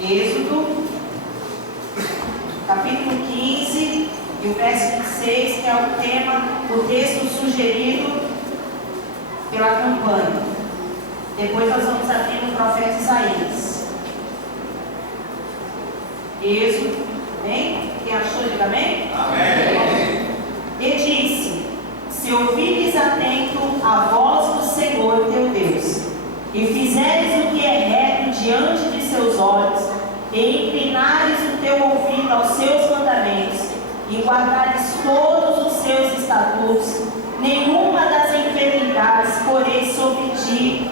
Êxodo, capítulo 15, e o verso 26, que é o tema, o texto sugerido pela campanha. Depois nós vamos abrir no profeta Isaías. Êxodo, amém? Quem achou, diga amém? Amém. E disse: se ouvires atento a voz do Senhor teu Deus, e fizeres o que é reto diante de seus olhos, e inclinares o teu ouvido aos seus mandamentos, e guardares todos os seus estatutos, nenhuma das enfermidades porei sobre ti,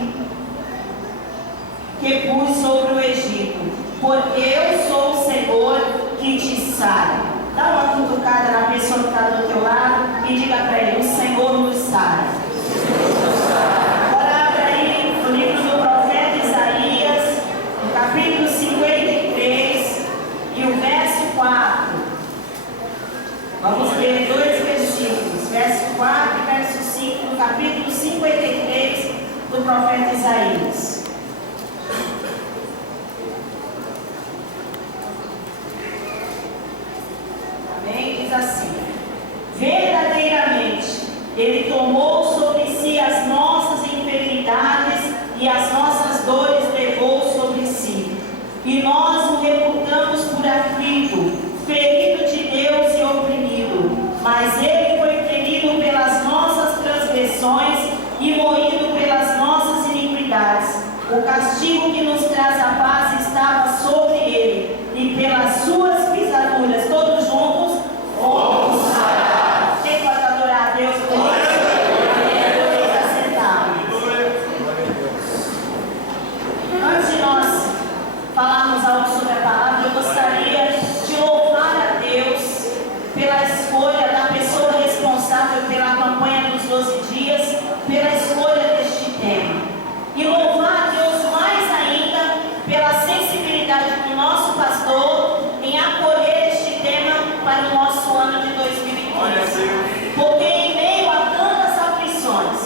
que pus sobre o Egito, porque eu sou o Senhor que te sara. Dá uma cutucada na pessoa que está do teu lado e diga para ele: o Senhor nos sara. Agora abre aí o livro do profeta Isaías, no capítulo 53 e o verso 4. Vamos ler dois versículos, verso 4 e verso 5, no capítulo 53 do profeta Isaías. Amém? Diz assim: verdadeiramente Ele tomou sobre si as nossas enfermidades e as nossas dores levou sobre si. E nós o reputamos por aflito, ferido de Deus e oprimido. Mas Ele foi ferido pelas nossas transgressões e moído pelas nossas iniquidades. O castigo que nos traz a paz estava sobre Ele, e pelas suas pisaduras, todos juntos, fomos sarados. Quem pode adorar a Deus por isso? Antes de nós falarmos algo sobre a palavra, eu gostaria de louvar a Deus pela escolha da pessoa responsável pela campanha dos 12 dias, pela escolha deste tema. E louvar a Deus mais ainda pela sensibilidade do nosso pastor em acolher este tema para o nosso ano de 2015. Porque em meio a tantas aflições,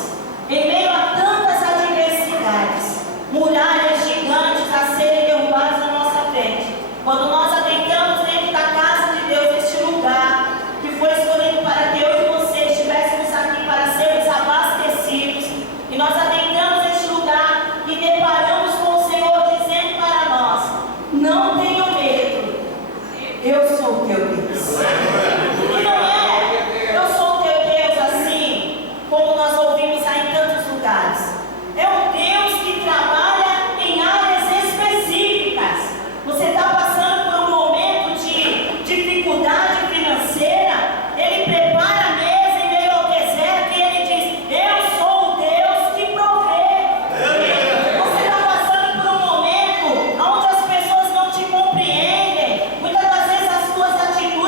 em meio a tantas adversidades, muralhas gigantes a serem derrubadas na nossa frente, quando nós adentramos dentro da casa de Deus, este lugar que foi escolhido para que eu e você estivéssemos aqui para sermos abastecidos, e nós adentramos este lugar e deparamos com o Senhor dizendo para nós: não tenham medo, eu sou o teu Deus. E não é eu sou o teu Deus assim como nós ouvimos aí em tantos lugares. É um Deus que trabalha em áreas específicas. Você está passando por um momento de dificuldade financeira, Ele prepara a mesa em meio ao deserto e Ele diz: eu sou o Deus que provê. Você está passando por um momento onde as pessoas não te compreendem, muitas das vezes as tuas atitudes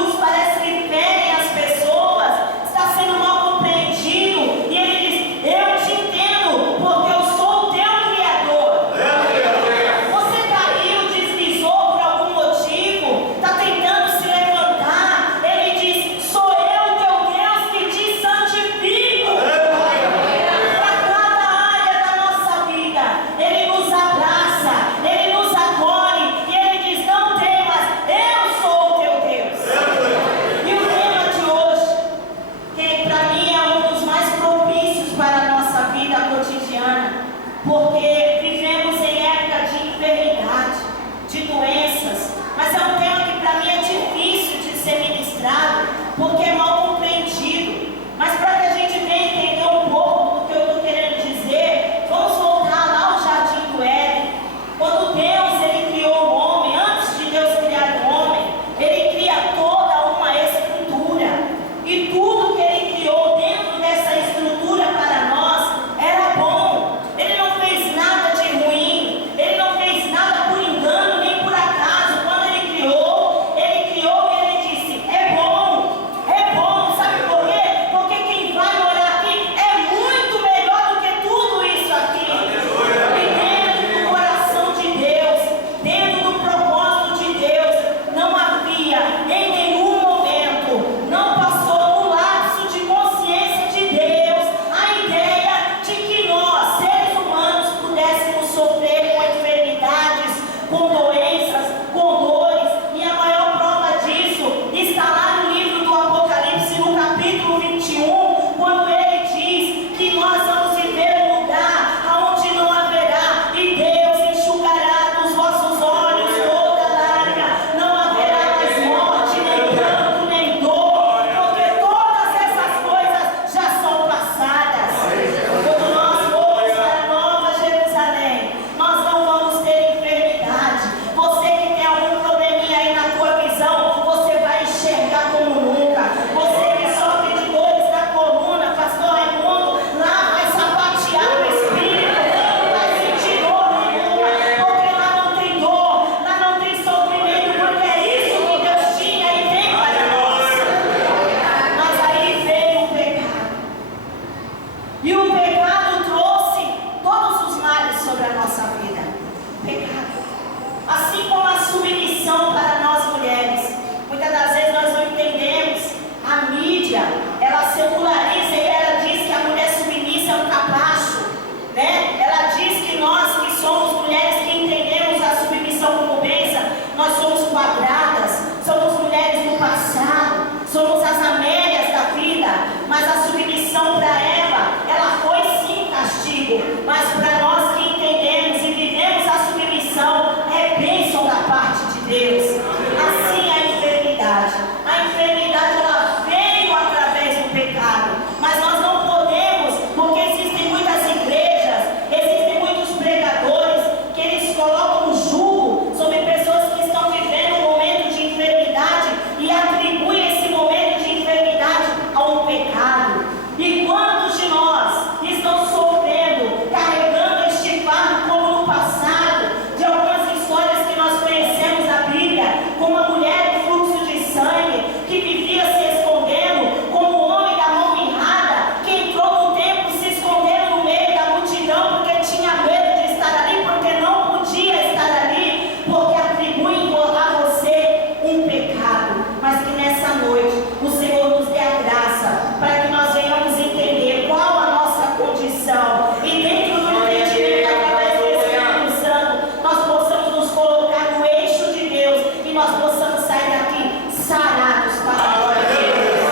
Deus. Assim é a enfermidade. A enfermidade ela veio através do pecado, mas nós não podemos, porque existem muitas igrejas, existem muitos pregadores que eles colocam um jugo sobre pessoas que estão vivendo um momento de enfermidade e atribuem esse momento de enfermidade a um pecado. E quantos de nós estão sofrendo, carregando este fardo como no passado, de algumas histórias que nós conhecemos na Bíblia, como a mulher do fluxo de sangue, que vivia se escondendo, como o homem da mão mirrada, que entrou no templo se escondendo no meio da multidão, porque tinha medo de estar ali, porque não podia estar ali, porque atribuem a você um pecado. Mas que nessa noite o Senhor nos dê a graça para que nós venhamos entender qual a nossa condição, e dentro do entendimento, através do Espírito Santo, nós possamos nos colocar no eixo de Deus e nós possamos sair daqui sarados para a glória de Deus.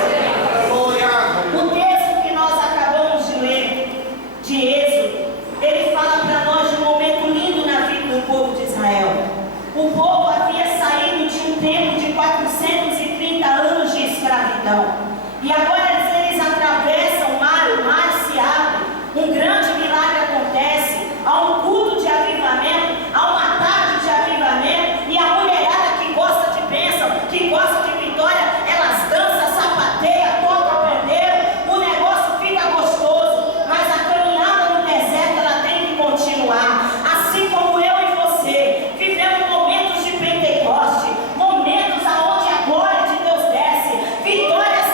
O texto que nós acabamos de ler, de Êxodo, ele fala para nós de um momento lindo na vida do povo de Israel. O povo havia saído de um tempo de 430 anos de escravidão, e agora eles atravessam o mar se abre, um grande milagre acontece, há um culto de avivamento, há uma tarde de avivamento, e a mulherada que gosta de bênção, que gosta de vitória, elas dançam, sapateiam, tocam pandeiro, o negócio fica gostoso, mas a caminhada no deserto ela tem que continuar. Assim como eu e você vivemos momentos de Pentecoste, momentos aonde a glória de Deus desce, vitórias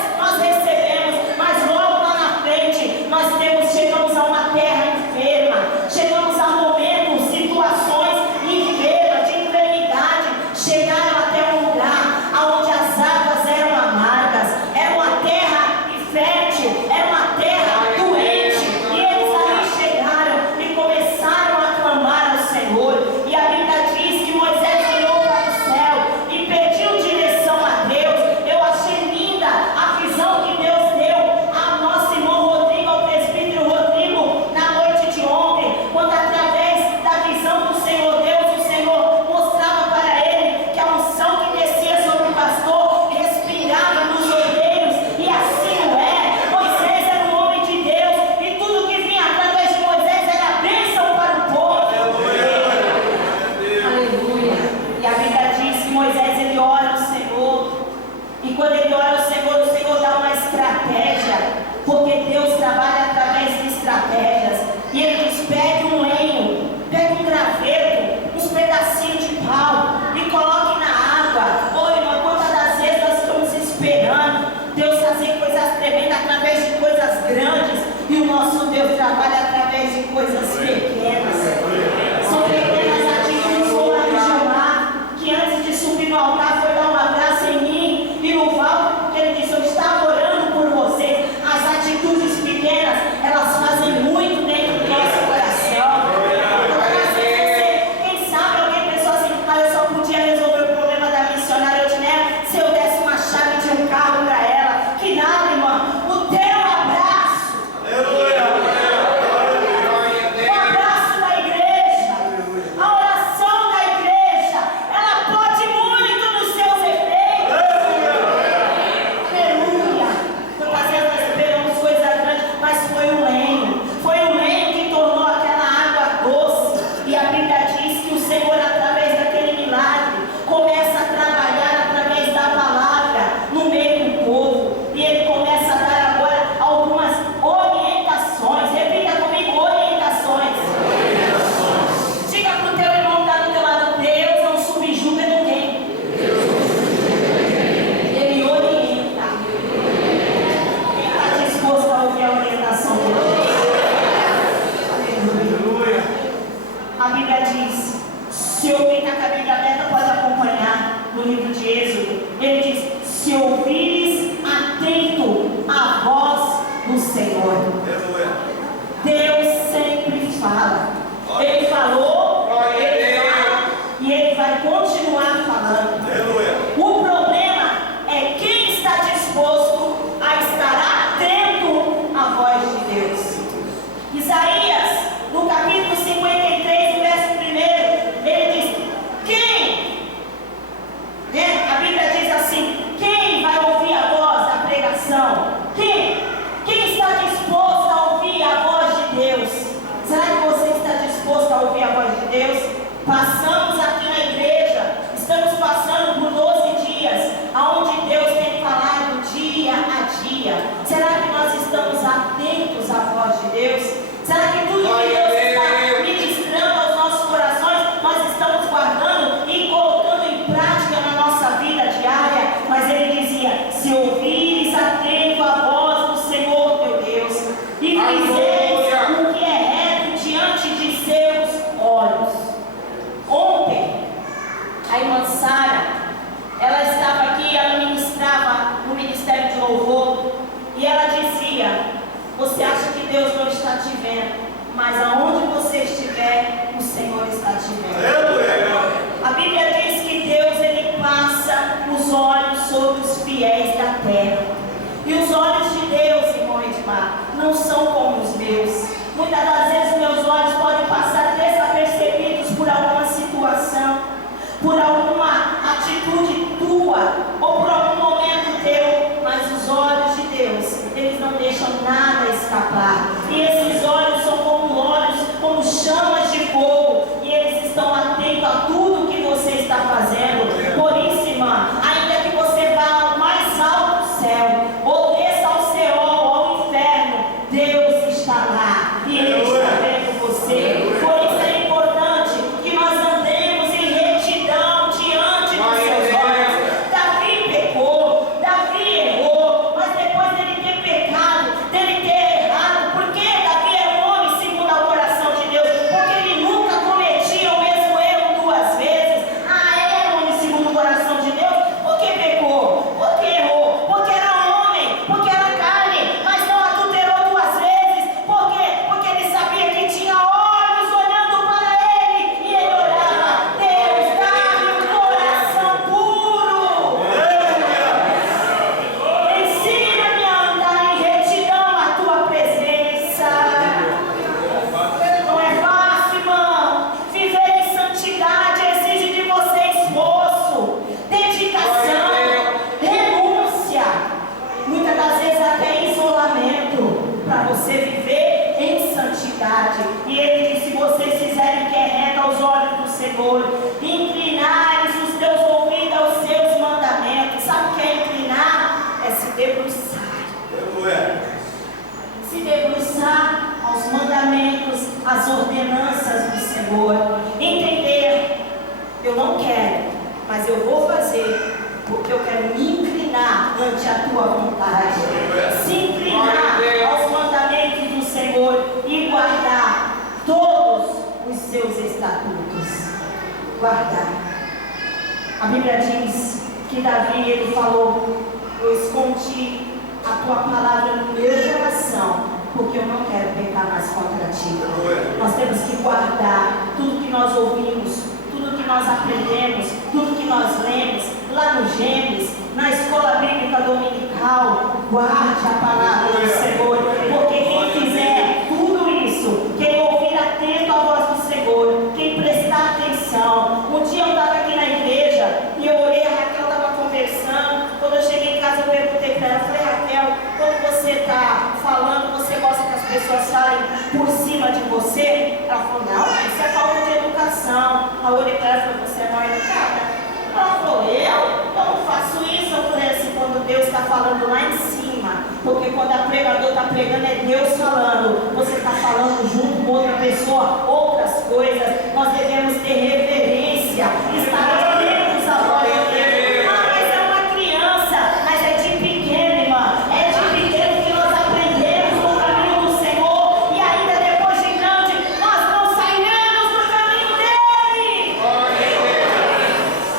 A irmã Sara, ela estava aqui, ela ministrava no Ministério de Louvor, e ela dizia: você acha que Deus não está te vendo, mas aonde você estiver, o Senhor está te vendo. A Bíblia diz que Deus, Ele passa os olhos sobre os fiéis da terra. E os olhos de Deus, irmão Edmar, não são como os meus. Muitas das vezes meus olhos podem passar desapercebidos por alguma situação, por alguma atitude tua, ou por algum momento teu, mas os olhos de Deus, eles não deixam nada escapar. E esses olhos são como chamas de fogo, e eles estão atentos a tudo que você está fazendo. Por isso, irmã, ainda que você vá ao mais alto do céu, ou desça ao Seol, ao inferno, Deus está lá, e Ele está vendo você. Por isso é importante que nós andemos em retidão diante dos seus olhos. Davi pecou, Davi errou, mas depois dele ter pecado, dele ter errado, porque Davi era um homem segundo o coração de Deus, porque ele nunca cometia o mesmo erro duas vezes. Era um homem segundo o coração de Deus, porque pecou, porque errou, porque era homem, porque era carne, mas não adulterou duas vezes. Por quê? Porque ele sabia que tinha olhos olhando para ele, e ele orava: Deus, dá-me um coração puro. Ensina-me a andar em retidão à tua presença. Não é fácil, irmão. Viver em santidade exige de você esforço, dedicação, renúncia, muitas das vezes até isolamento, para você viver em santidade. E ele diz: se vocês fizerem o que é reto aos olhos do Senhor, inclinares os teus ouvidos aos seus mandamentos. Sabe o que é inclinar? É se debruçar. Se debruçar aos mandamentos, às ordenanças do Senhor. Entender: eu não quero, mas eu vou fazer, porque eu quero me inclinar ante a tua vontade. Se inclinar aos mandamentos do Senhor e guardar todos os seus estatutos. Guardar. A Bíblia diz que Davi, ele falou: eu escondi a tua palavra no meu coração, porque eu não quero pecar mais contra ti. Nós temos que guardar tudo que nós ouvimos, tudo que nós aprendemos, tudo que nós lemos lá no Gênesis, na escola bíblica dominical. Guarde a palavra do Senhor, porque quem fizer tudo isso, quem ouvir atento a voz do Senhor, quem prestar atenção. Um dia eu estava aqui na igreja e eu olhei, a Raquel estava conversando. Quando eu cheguei em casa, eu perguntei para ela, falei: Raquel, quando você está falando, você gosta que as pessoas falem por cima de você? Ela falou: não, isso é falta de educação. Eu olhei para ela e falei: você é mal educada? Ela falou: eu não faço isso. Eu falei assim: quando Deus está falando lá em cima, porque quando a pregador está pregando, é Deus falando, você está falando junto com outra pessoa outras coisas. Nós devemos ter reverência, estar atentos à voz de Deus. Mas é uma criança, mas é de pequeno, irmã. É de pequeno que nós aprendemos no caminho do Senhor, e ainda depois de grande, nós não sairemos do caminho dele.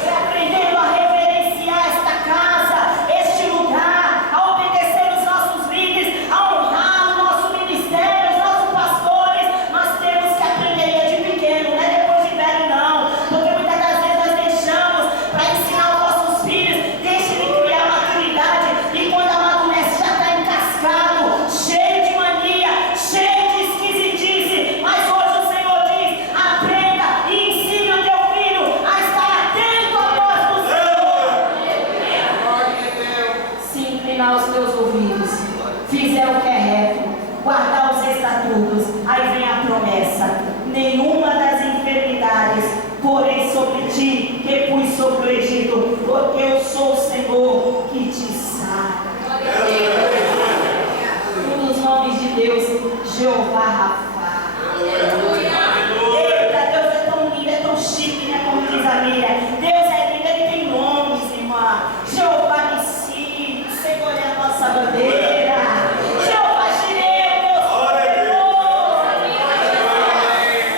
E aprendendo a reverenciar esta casa, este lugar, a obedecer os nossos líderes, a honrar o nosso ministério, os nossos pastores. Nós temos que aprender. E é de pequeno, não é depois de velho, não. Porque muitas das vezes nós deixamos para ensinar os nossos filhos. Deixa ele criar maturidade, e quando amadurece já está encascado, cheio de mania, cheio de esquisitice. Mas hoje o Senhor diz: aprenda e ensine o teu filho a estar atento à voz do Senhor. Se inclinar os teus ouvidos, fizer o que é reto, guardar os estatutos, aí vem a promessa: nenhuma das enfermidades porém sobre ti que pus sobre o Egito, porque eu sou o Senhor que te sara. Um dos nomes de Deus, Jeová Rafa. Eita, Deus é tão lindo, é tão chique, né? Como diz a Miriam. Deus é lindo, ele tem nomes, irmã. Jeová Nissi, Senhor é a nossa bandeira. Jeová Jireh, Deus Senhor.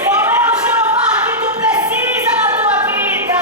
Qual é o Jeová que tu precisa na tua vida?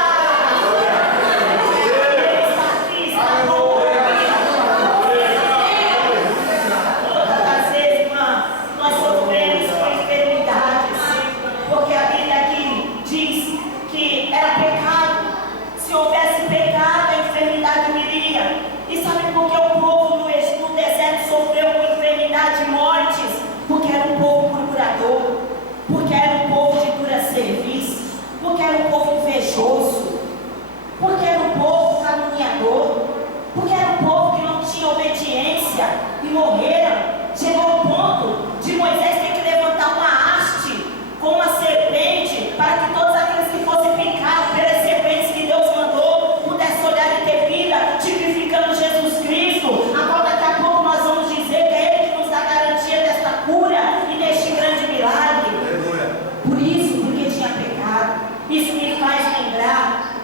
e morreram. Chegou ao ponto de Moisés ter que levantar uma haste com uma serpente para que todos aqueles que fossem picados pelas serpentes que Deus mandou pudessem olhar e ter vida, tipificando Jesus Cristo. Agora daqui a pouco nós vamos dizer que é Ele que nos dá garantia desta cura e deste grande milagre. Por isso, porque tinha pecado. Isso me faz lembrar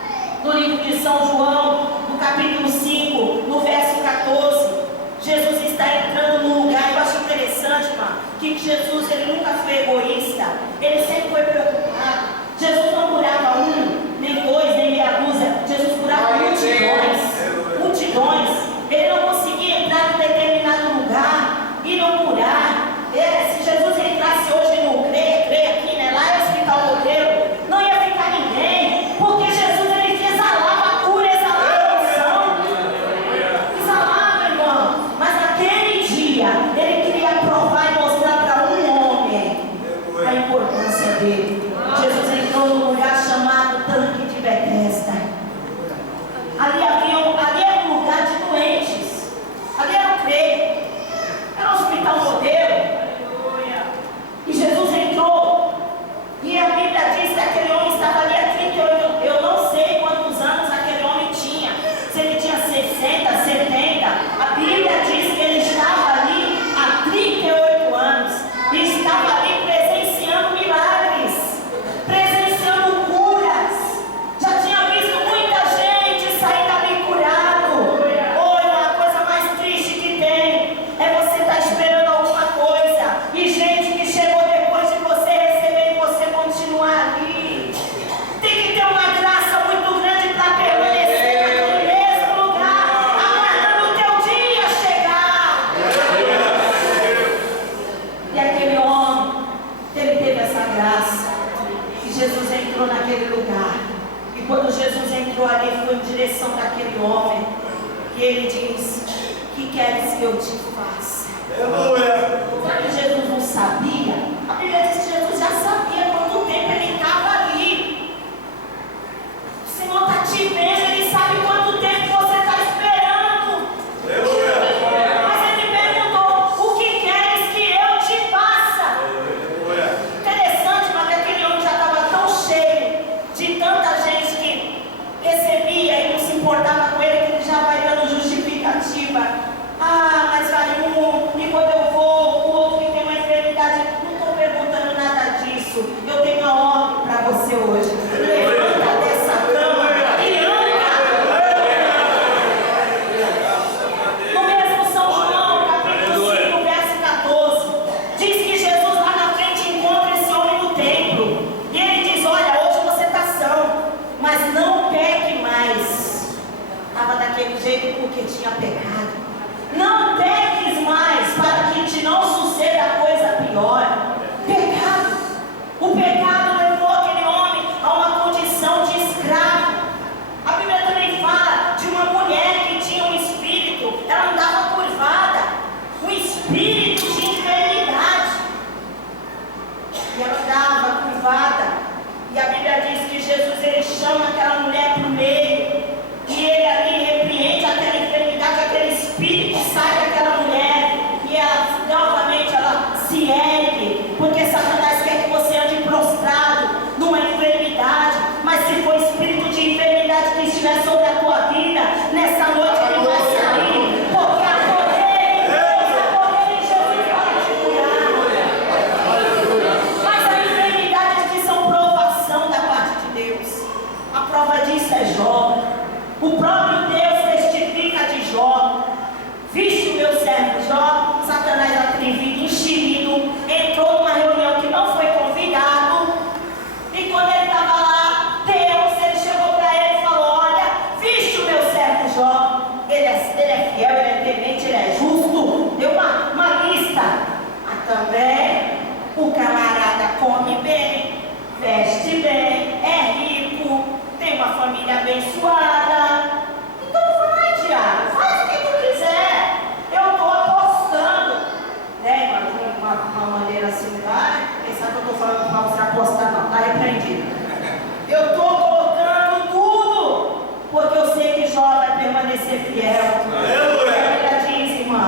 no livro de São João, no capítulo 5, no verso 14. Jesus está entrando num lugar, eu acho interessante, mano, que Jesus, ele nunca foi egoísta, ele sempre foi preocupado. Jesus não curava um, nem dois, nem meia dúzia, Jesus curava multidões. Ele não conseguia entrar em determinado lugar e não curar. Se Jesus entrasse hoje no CREA aqui, né, lá é o Hospital Modelo, não ia ficar ninguém, porque Jesus, ele exalava a cura, exalava a unção, exalava, irmão. Mas naquele dia, ele queria provar e mostrar para um homem a importância dele. Jesus entrou num lugar chamado Tanque de Betesda. Ali era um lugar de doentes, ali era o CREA, era um Hospital Modelo. E Jesus entrou, e a Bíblia diz que aquele homem estava ali há 38, eu não sei quantos anos aquele homem tinha, se ele tinha 60, 70, a Bíblia diz que ele estava ali há 38 anos, e estava ali presenciando milagres, presenciando curas, já tinha visto muita gente sair dali curado. Olha, a coisa mais triste que tem é você estar esperando alguma coisa, e gente que chegou depois de você receber e você continuar ali. Tem que ter uma graça muito grande para permanecer naquele mesmo lugar, aguardando o teu dia chegar. E aquele homem, ele teve essa graça, e Jesus entrou naquele lugar. E quando Jesus entrou ali, foi em direção daquele homem, e ele disse: que queres que eu te faça? Será que Jesus não sabia? A Bíblia diz que Jesus já sabia quanto tempo ele estava ali. O Senhor está te vendo, ele sabe quanto tempo você está esperando. Mas ele perguntou: o que queres que eu te faça? Interessante, mas aquele homem já estava tão cheio de tanta gente que recebia e não se importava com ele, que ele já vai dando justificativa. Mas vai um, e quando eu vou, o outro que tem uma enfermidade. Não estou perguntando nada disso. Eu tenho uma ordem para você hoje. Levanta dessa cama e anda. No mesmo São João, capítulo 5, verso 14, diz que Jesus lá na frente encontra esse homem no templo. E ele diz: olha, hoje você está são, mas não peque mais. Estava daquele jeito porque tinha pecado. Não peques mais, para que te não suceda coisa pior. Pecado. O pecado levou aquele homem a uma condição de escravo. A Bíblia também fala de uma mulher que tinha um espírito, ela andava curvada, um espírito de enfermidade. E ela andava curvada. E a Bíblia diz que Jesus, ele chama aquela mulher para o meio, e ele ali repreende aquela enfermidade, aquele espírito sai daquela mulher, e ela novamente ela se ergue, porque Satanás quer que você ande prostrado numa enfermidade. Mas se for espírito de enfermidade que estiver sobre a tua vida, nessa noite ele vai sair, porque a poder em Deus, a poder em Jesus para te curar. Mas há enfermidades que são provação da parte de Deus. A prova disso é Jó. O próprio Deus testifica de Jó. Viste o meu servo Jó? Satanás, atrevido, enxerido, entrou numa reunião que não foi convidado. E quando ele estava lá, Deus, ele chegou para ele e falou: olha, viste o meu servo Jó? Ele é fiel, ele é temente, ele é justo. Deu uma lista. Também o camarada come bem, veste bem, é rico, tem uma família abençoada. Então vai, diabo, faz o que tu quiser. Eu estou apostando, né? De uma maneira similar. Quem sabe que eu estou falando para você apostar, não, está repreendido. Eu estou colocando tudo, porque eu sei que Jó vai permanecer fiel. Aleluia! Diz, irmã,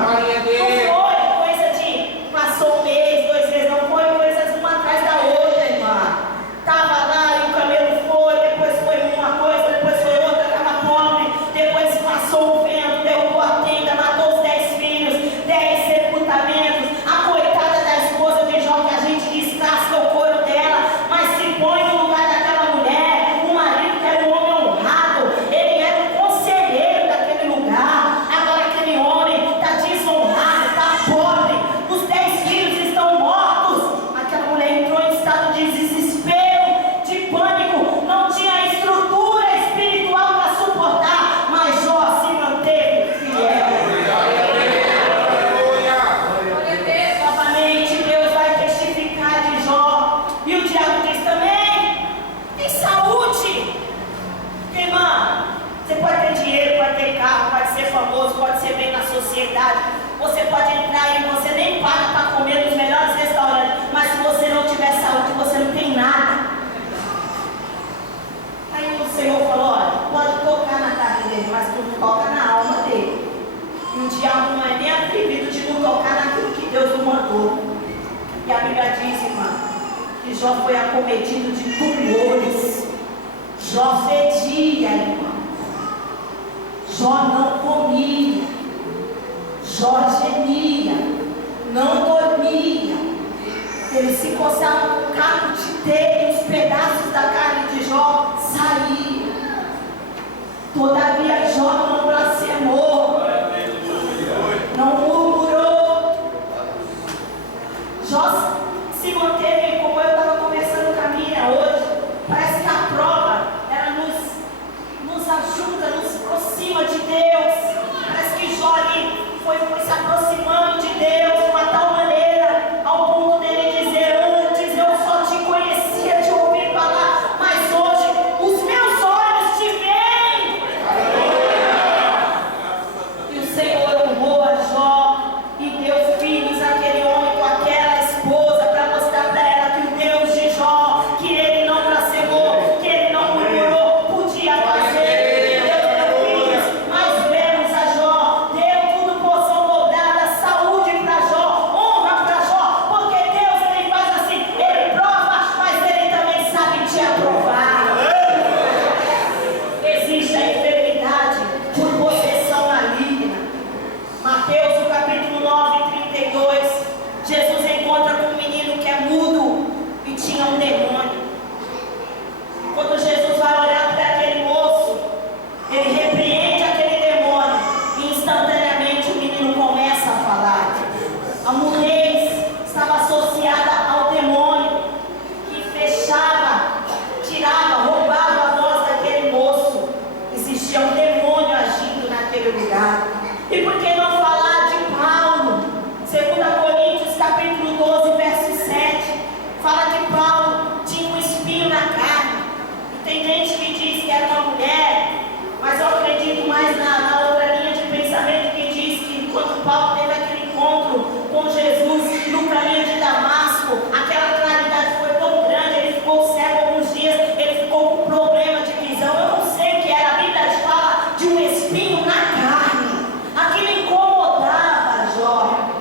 E a Bíblia diz, irmã, que Jó foi acometido de tumores. Jó fedia, irmã. Jó não comia. Jó gemia. Não dormia. Ele se coçava com um caco de telha e os pedaços da carne de Jó saíam. Todavia Jó não blasfemou. Não murmurou. Jó se manteve, como eu estava conversando com a minha hoje. Parece que a prova, ela nos ajuda, nos aproxima de Deus. Parece que Jó ali foi se aproximando de Deus de uma tal maneira, ao ponto dele dizer: antes eu só te conhecia de ouvir falar, mas hoje os meus olhos te veem. E o Senhor honrou a Jó e deu filhos àquele homem com aquela esposa, para mostrar para ela que o Deus de Jó, que ele não blasfemou, que ele não murmurou, podia fazer. Deus deu filhos mais belos a Jó, deu tudo porção dobrada, saúde para Jó, honra para Jó, porque Deus, ele faz assim, ele prova, mas ele também sabe te aprovar. Existe a enfermidade por possessão maligna. Mateus, no capítulo 9, 32, Jesus encontra com um menino que é mudo e tinha um demônio. Quando Jesus vai olhar para aquele moço, ele repreende aquele demônio e instantaneamente o menino começa a falar. A mudez estava associada ao demônio que fechava, tirava, roubava a voz daquele moço. Existia um demônio agindo naquele lugar. E por que não falar de Paulo? 2 Coríntios capítulo 12, verso 7, fala que Paulo tinha um espinho na carne. E tem gente que diz que era uma mulher, mas eu acredito mais na outra linha de pensamento, que diz que quando Paulo teve aquele encontro com Jesus no caminho de Damasco, aquela claridade foi tão grande, ele ficou cego alguns dias, ele ficou com problema de visão. Eu não sei o que era, a Bíblia fala de um espinho na carne. Aquilo incomodava Jó,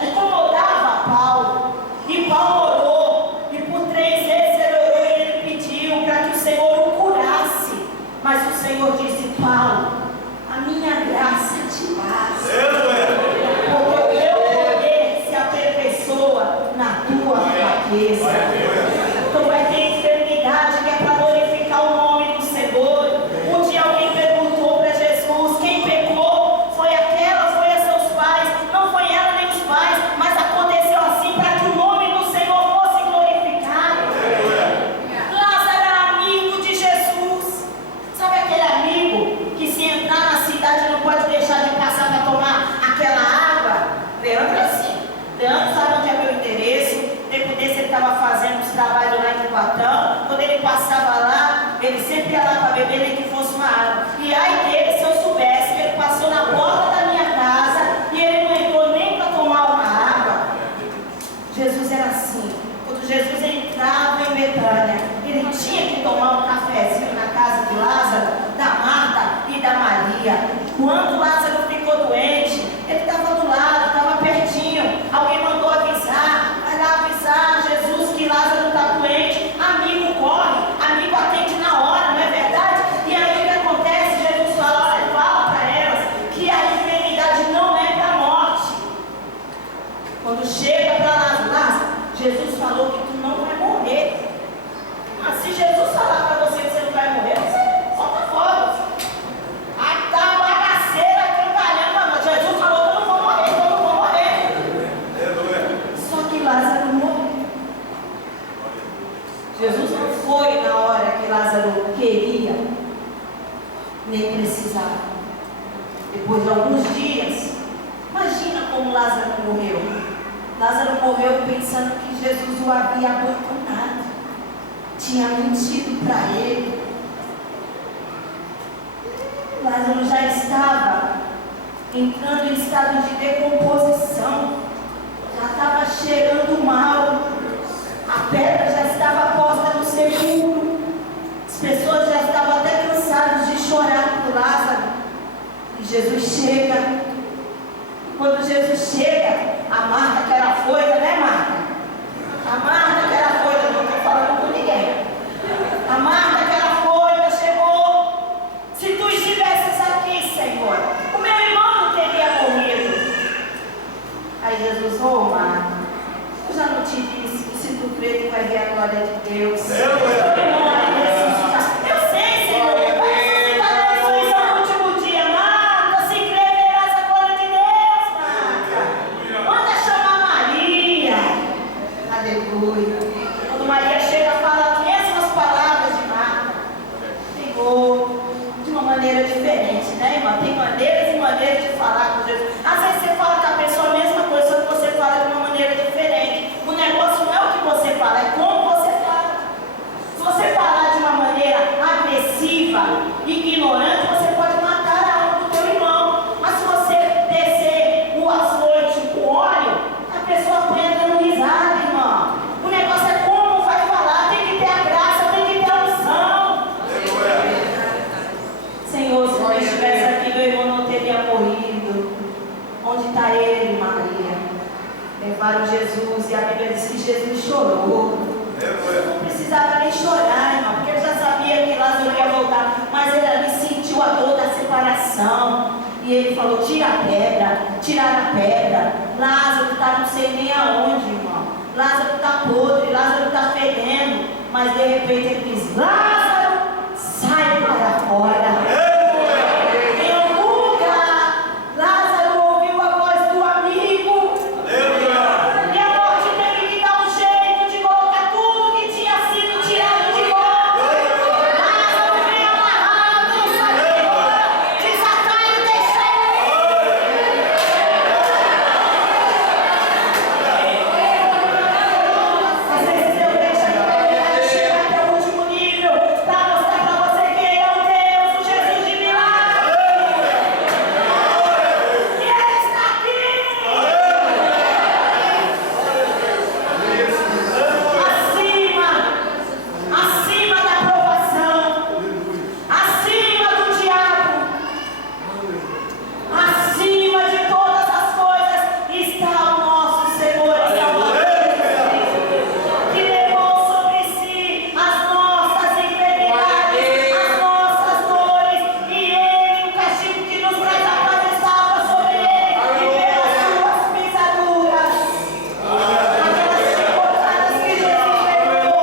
incomodava Paulo. E Paulo orou, e por 3 vezes ele orou e ele pediu para que o Senhor o curasse. Mas o Senhor disse: Paulo, a minha graça te basta, porque o meu poder se aperfeiçoa na tua fraqueza. Então vai ter enfermidade que é para glorificar o nome do Senhor. Um dia alguém perguntou para Jesus: quem pecou? Foi aquela, foi a seus pais? Não foi ela nem os pais, mas aconteceu assim para que o nome do Senhor fosse glorificado. Lázaro era amigo de Jesus. Sabe aquele amigo que, se entrar na cidade, não pode deixar de passar para tomar aquela água? Leandro é assim. Leandro sabe onde é meu endereço. Tempo desse ele estava fazendo os trabalhos lá em Cubatão. Quando ele passava lá, ele sempre ia lá para beber, nem que fosse uma água. E aí dele, se eu soubesse que ele passou na porta da minha casa e ele não entrou nem para tomar uma água. Jesus era assim. Quando Jesus entrava em Betânia, ele tinha que tomar um cafezinho na casa de Lázaro, da Marta e da Maria. Quando Lázaro ficou doente, ele estava do lado, estava pertinho. Alguém mandou avisar, vai lá avisar Jesus que Lázaro está doente. Amigo corre, amigo atende na hora, não é verdade? E aí o que acontece? Jesus fala: olha, fala para elas que a enfermidade não é para a morte. Quando chega para Lázaro, Jesus falou que tu não vai morrer. Mas se Jesus falar para você que você não vai morrer, você solta fora. Aí tá a bagaceira trabalhando, mas Jesus falou que eu não vou morrer, então eu não vou morrer. Só que Lázaro morreu. Jesus não foi na hora que Lázaro queria, nem precisava. Depois de alguns dias, imagina como Lázaro morreu. Lázaro morreu pensando que Jesus o havia abandonado, tinha mentido para ele. Lázaro já estava entrando em estado de decomposição, já estava cheirando mal, a pedra já estava posta no sepulcro, as pessoas já estavam até cansadas de chorar por Lázaro. E Jesus chega. Quando Jesus chega, a Marta, que era afoita, né, Marta? A Marta, que era coisa, não estou falando com ninguém. A Marta, que era coisa, chegou. Se tu estivesses aqui, Senhor, o meu irmão não teria morrido. Aí Jesus, Marta, eu já não te disse que se tu crer, tu vai ver a glória de Deus. Quando Maria chega, fala as mesmas palavras de Marta. Senhor, de uma maneira diferente, né, irmã? Tem maneiras e maneiras de falar com Jesus. Às vezes você fala com a pessoa a mesma coisa, só que você fala de uma maneira diferente. O negócio não é o que você fala, é como você fala. Se você falar de uma maneira agressiva, ignorante, você pode matar a alma do teu irmão. Mas se você descer o açoite com óleo, a pessoa apanha dando risada, irmão. O negócio é como vai falar, tem que ter a graça, tem que ter a unção. Senhor, se não estivesse aqui, meu irmão não teria morrido. Onde está ele, Maria? Levaram Jesus e a Bíblia diz que Jesus chorou. Não precisava nem chorar, irmão, porque ele já sabia que Lázaro ia voltar, mas ele ali sentiu a dor da separação. E ele falou: tira a pedra, tiraram a pedra. Lázaro está não sei nem aonde, irmão. Lázaro está podre, Lázaro está fedendo. Mas de repente ele diz: Lázaro, sai para fora. Em algum lugar, Lázaro ouviu a voz do amigo. E a morte teve que dar um jeito de colocar tudo que tinha sido tirado de volta. Lázaro veio amarrado, sai fora, desatar e deixar ele. Às vezes eu deixo ele chegar até o último nível para mostrar para você que ele é o Deus, o Jesus de milagre. E ele está aqui. Acima da provação, acima do diabo, acima de todas as coisas está o nosso Senhor e Salvador Jesus Cristo, que levou sobre si as nossas enfermidades, as nossas dores, e ele, o castigo que nos traz a paz estava sobre ele, e pelas suas pisaduras, aquelas chicotadas que Jesus levou,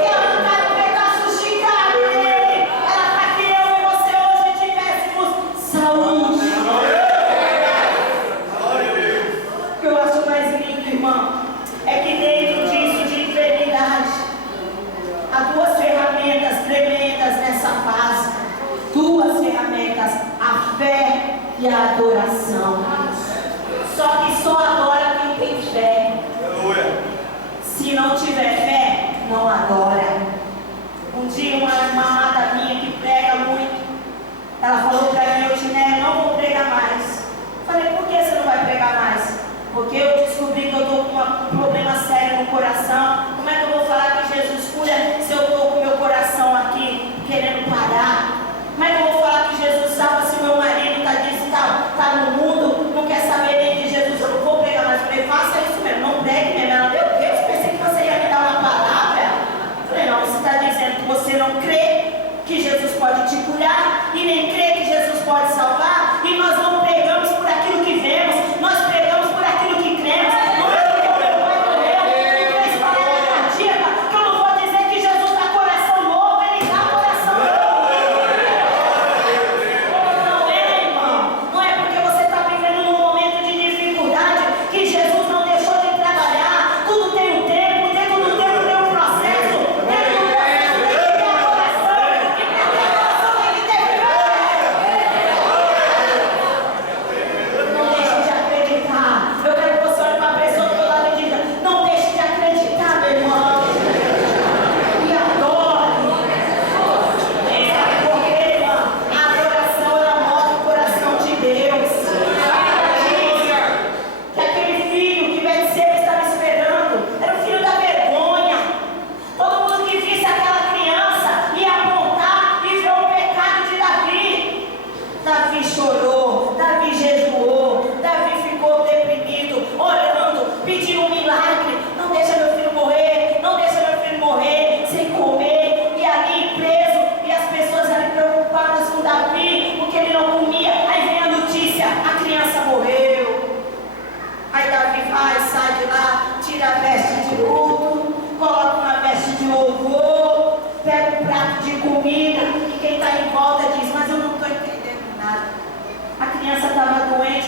que arrancaram pedaços de carne dele, era para que eu e você hoje tivéssemos saúde. O que eu acho mais lindo, irmão, é que dentro disso de enfermidade, há duas ferramentas tremendas nessa fase. Duas ferramentas: a fé e a adoração. Só que só adora quem tem fé. Se não tiver fé, não adora. Um dia uma amada minha que prega muito, ela falou para mim: eu Tiné, não vou pregar mais. Falei: por que você não vai pregar mais? Porque eu descobri que eu estou com um problema sério no coração. Como é que eu vou falar que Jesus cura se eu estou com o meu coração aqui querendo parar? Como é que eu vou falar que Jesus salva se meu marido está no mundo, não quer saber nem de Jesus? Eu não vou pregar mais. Eu falei: faça isso mesmo, não pregue mesmo. Ela: meu Deus, pensei que você ia me dar uma palavra. Eu falei: não, você está dizendo que você não crê que Jesus pode te curar e nem crê que Jesus pode salvar, e nós não pregamos por aquilo que vemos, nós pregamos por aquilo que cremos. Não é porque o meu pai morreu e fez parada cardíaca que eu não vou dizer que Jesus dá coração novo, ele dá coração novo. Não é, irmão, não é porque você está vivendo num momento de dificuldade que Jesus não deixou de trabalhar. Tudo tem um tempo, dentro do tempo tem um processo, dentro do processo tem que ter a coração, e para ter a coração tem que ter fé.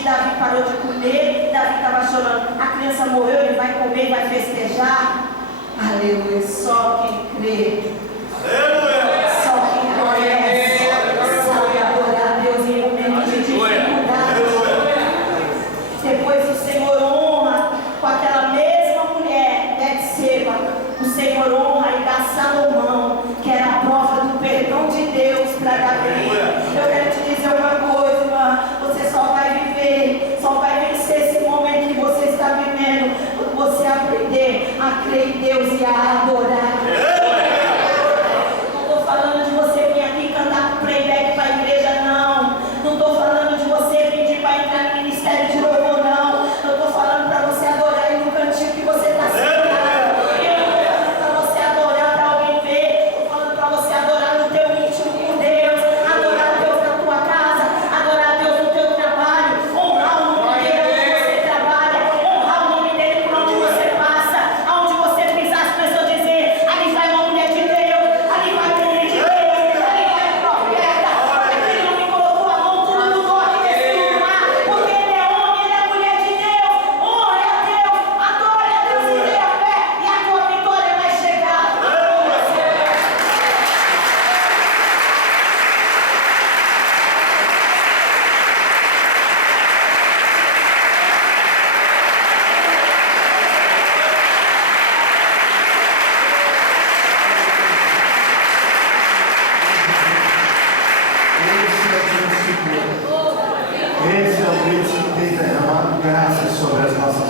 Davi parou de comer, Davi estava chorando. A criança morreu, ele vai comer, vai festejar. Aleluia, só quem crê. Aleluia. Só quem conhece sabe adorar a Deus em momentos de dificuldade. Depois o Senhor honra com aquela mesma mulher, Betseba. O Senhor honra e dá Salomão, que era a prova do perdão de Deus para Davi. Eu quero te dizer uma coisa, irmã. Você só vai viver, só vai vencer esse momento que você está vivendo quando você aprender a crer em Deus e a adorar. Não estou falando de você vir aqui cantar com playback para a igreja, não. Não estou falando de você pedir para entrar no ministério de louvor, não. Eu estou falando para você adorar aí no cantinho que você está sentado. Eu não estou falando para você adorar para alguém ver. Estou falando para você adorar no teu íntimo com Deus. Adorar a Deus na tua casa. Adorar a Deus no teu trabalho. Honrar o nome dele onde você trabalha. Honrar o nome dele por onde você passa. Aonde você pisar, as pessoas dizer: ali vai uma mulher de Deus. Ali vai um homem de Deus. Ali vai um profeta. Aquele homem colocou a mão, tudo mudou aqui nesse lugar. Porque ele é homem, ele é mulher de Deus. Honre a Deus. Adore a Deus e tenha fé. E a tua vitória vai chegar. Esse é o Deus que tem derramado graça sobre as nossas